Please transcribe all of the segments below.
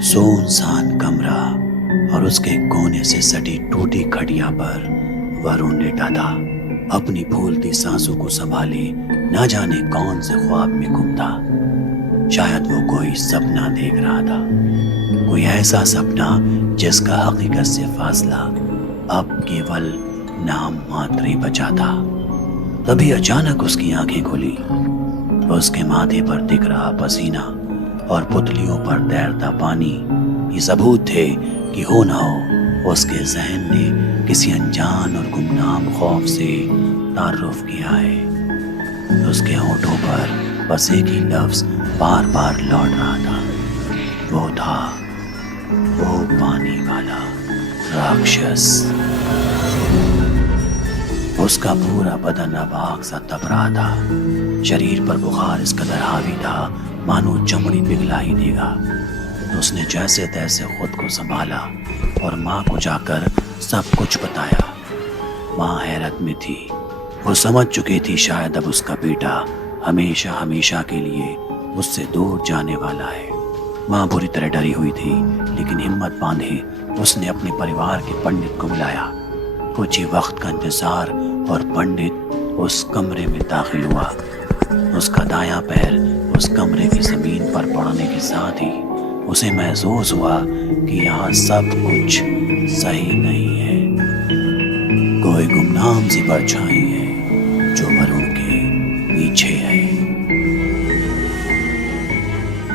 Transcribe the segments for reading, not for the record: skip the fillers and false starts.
सुनसान कमरा और उसके कोने से सटी टूटी खटिया पर वरुण लेटा था। अपनी फूलती सांसों को संभाले न जाने कौन से ख्वाब में गुम था। शायद वो कोई सपना देख रहा था, कोई ऐसा सपना जिसका हकीकत से फासला अब केवल नाम मात्र ही बचा था। तभी अचानक उसकी आंखें खुली। उसके माथे पर दिख रहा पसीना और पुतलियों पर तैरता पानी ये सबूत थे कि हो ना हो उसके जहन ने किसी अनजान और गुमनाम खौफ से तारुफ किया है। उसके होठों पर बस एक ही लफ्ज बार बार लौट रहा था, वो था वो पानी वाला राक्षस। उसका पूरा बदन अब आग सा तप रहा था। शरीर पर बुखार इस कदर हावी था मानो चमड़ी पिघला ही देगा। उसने जैसे तैसे खुद को संभाला और माँ को जाकर सब कुछ बताया। माँ हैरत में थी। वो समझ चुकी थी शायद अब उसका बेटा हमेशा हमेशा के लिए उससे दूर जाने वाला है। माँ बुरी तरह डरी हुई थी, लेकिन हिम्मत बांधे उसने अपने परिवार के पंडित को बुलाया। कुछ ही वक्त का इंतजार और पंडित उस कमरे में दाखिल हुआ। उसका दायां पैर उस कमरे की जमीन पर पड़ने के साथ ही उसे महसूस हुआ कि यहाँ सब कुछ सही नहीं है। कोई गुमनाम सी परछाई है जो वरुण के पीछे है।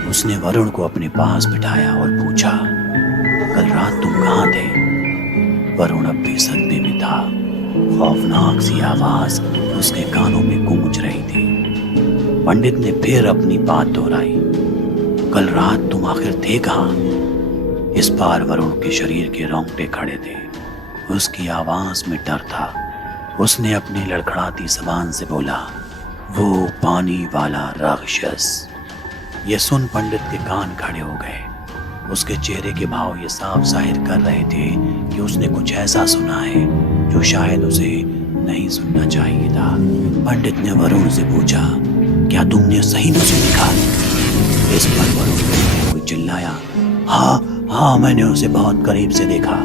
उसने वरुण को अपने पास बिठाया और पूछा, कल रात तुम कहाँ थे? वरुण अब भी सदमे में था। खौफनाक सी आवाज उसके कानों में गूंज रही थी। पंडित ने फिर अपनी बात दोहराई, कल रात तुम आखिर थे कहाँ? इस बार वरुण के शरीर के रोंगटे खड़े थे। उसकी आवाज में डर था। उसने अपनी लड़खड़ाती जबान से बोला, वो पानी वाला राक्षस। ये सुन पंडित के कान खड़े हो गए। उसके चेहरे के भाव ये साफ जाहिर कर रहे थे कि उसने कुछ ऐसा सुना है जो शायद उसे नहीं सुनना चाहिए था। पंडित ने वरुण से पूछा, क्या तुमने सही में देखा? इस पर वरुण ने कोई चिल्लाया, हाँ मैंने उसे बहुत करीब से देखा।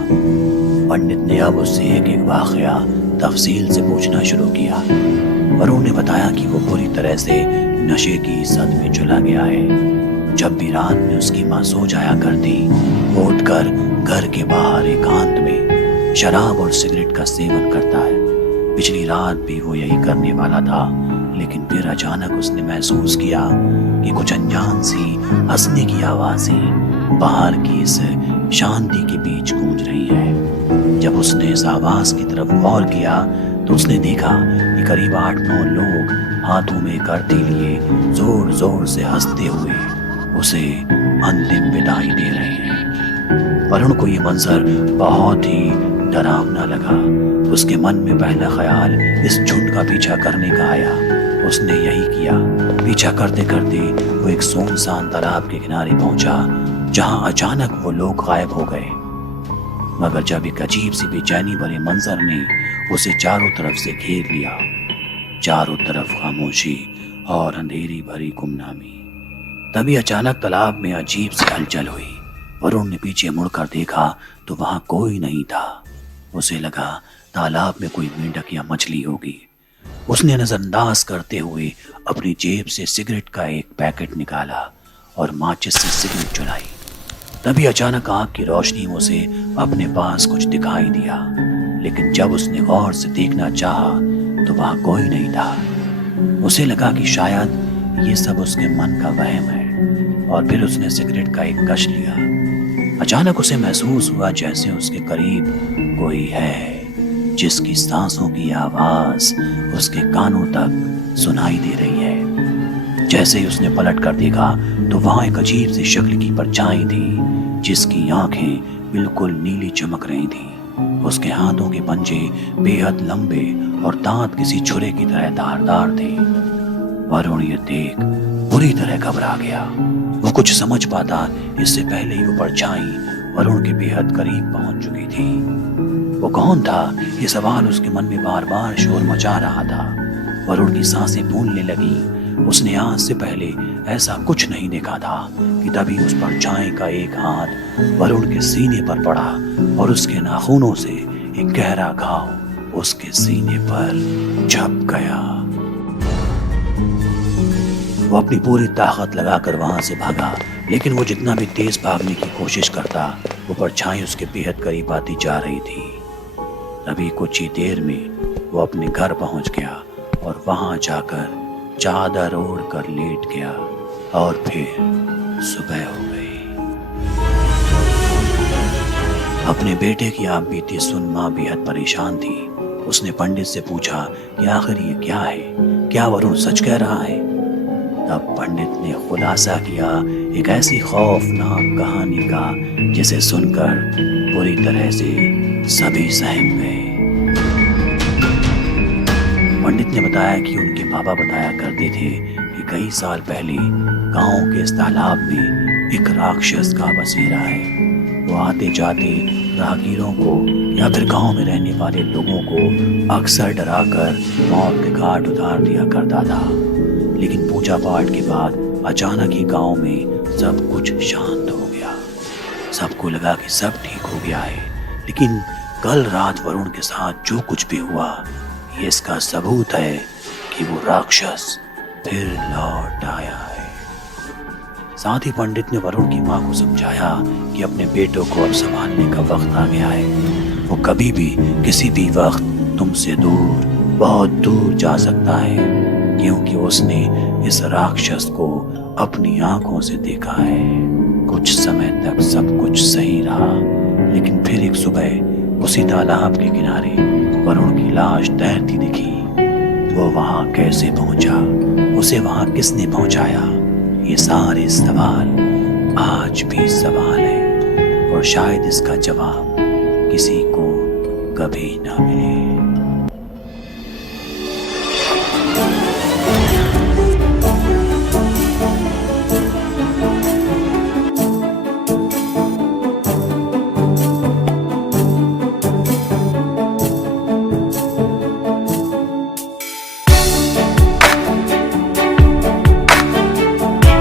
पंडित ने अब उससे एक एक वाकया तफसील से पूछना शुरू किया। वरुण ने बताया कि वो पूरी तरह से नशे की सद में चला गया है। जब भी रात में उसकी माँ सो जाया करती, वो उठकर घर के बाहर एकांत में शराब और सिगरेट का सेवन करता है। पिछली रात भी वो यही करने वाला था, लेकिन फिर अचानक उसने महसूस किया कि कुछ अनजान सी हंसने की आवाजें बाहर की इस शांति के बीच गूंज रही है। जब उसने इस आवाज की तरफ गौर किया तो उसने देखा कि करीब 8-9 लोग हाथों में करती लिए जोर जोर से हंसते हुए उसे अंतिम विदाई दे रहे हैं। वरुण को ये मंजर बहुत ही डरावना लगा। उसके मन में पहला ख्याल इस झुंड का पीछा करने का आया। उसने यही किया। पीछा करते करते वो एक सुनसान तालाब के किनारे पहुंचा, जहां अचानक वो लोग गायब हो गए। मगर जब एक अजीब सी बेचैनी भरे मंजर ने उसे चारों तरफ से घेर लिया। चारों तरफ खामोशी और अंधेरी भरी गुमनामी। तभी अचानक तालाब में अजीब सी हलचल हुई। वरुण ने पीछे मुड़कर देखा तो वहां कोई नहीं था। उसे लगा तालाब में कोई मेंढक या मछली होगी। उसने नजरअंदाज करते हुए अपनी जेब से सिगरेट का एक पैकेट निकाला और माचिस से सिगरेट जलाई। तभी अचानक आग की रोशनी में उसे अपने पास कुछ दिखाई दिया, लेकिन जब उसने गौर से देखना चाहा तो वहां कोई नहीं था। उसे लगा कि शायद ये सब उसके मन का वहम है, और फिर उसने सिगरेट का एक कश लिया। अचानक उसे महसूस हुआ जैसे उसके करीब कोई है, जिसकी सांसों की आवाज उसके कानों तक सुनाई दे रही है। जैसे ही उसने पलट कर देखा तो वहां एक अजीब सी शक्ल की परछाई थी, जिसकी आंखें बिल्कुल नीली चमक रही थी। उसके हाथों के पंजे बेहद लंबे और दांत किसी छुरे की तरह धारदार थे। वरुण ये देख बुरी तरह घबरा गया। वो कुछ समझ पाता इससे पहले ही वो परछाई वरुण के बेहद करीब पहुंच चुकी थी। वो कौन था, ये सवाल उसके मन में बार बार शोर मचा रहा था। वरुण की सांसें फूलने लगी उसने आज से पहले ऐसा कुछ नहीं देखा था कि तभी उस परछाई का एक हाथ वरुण के सीने पर पड़ा और उसके नाखूनों से एक गहरा घाव उसके सीने पर छप गया। वो अपनी पूरी ताकत लगाकर वहां से भागा, लेकिन वो जितना भी तेज भागने की कोशिश करता, वो परछाई उसके बेहद करीब आती जा रही थी। तभी कुछ ही देर में वो अपने घर पहुंच गया और वहां जाकर चादर ओढ़ कर लेट गया और फिर सुबह हो गई। अपने बेटे की आप बीती सुन माँ बेहद परेशान थी। उसने पंडित से पूछा कि आखिर ये क्या है, क्या वरुण सच कह रहा है? तब पंडित ने खुलासा किया एक ऐसी खौफनाक कहानी का जिसे सुनकर पूरी तरह से सभी सहम गए। पंडित ने बताया कि उनके पापा बताया करते थे कि कई साल पहले गांव के इस तालाब में एक राक्षस का बसेरा है। वो आते जाते राहगीरों को या फिर गांव में रहने वाले लोगों को अक्सर डराकर मौत के घाट उतार दिया करता था। लेकिन पूजा पाठ के बाद अचानक ही गांव में सब कुछ शांत हो गया। सबको लगा कि सब ठीक हो गया है, लेकिन कल रात वरुण के साथ जो कुछ भी हुआ, ये इसका सबूत है कि वो राक्षस फिर लौट आया है। साथ ही पंडित ने वरुण की माँ को समझाया कि अपने बेटों को अब संभालने का वक्त आ गया है। वो कभी भी किसी भी वक्त तुमसे दूर, बहुत दूर जा सकता है, क्योंकि उसने इस राक्षस को अपनी आंखों से देखा है। कुछ समय तक सब कुछ सही रहा, लेकिन फिर एक सुबह उसी तालाब के किनारे वरुण की लाश तैरती दिखी। वो वहां कैसे पहुंचा, उसे वहां किसने पहुंचाया, ये सारे सवाल आज भी सवाल है और शायद इसका जवाब किसी को कभी ना मिले।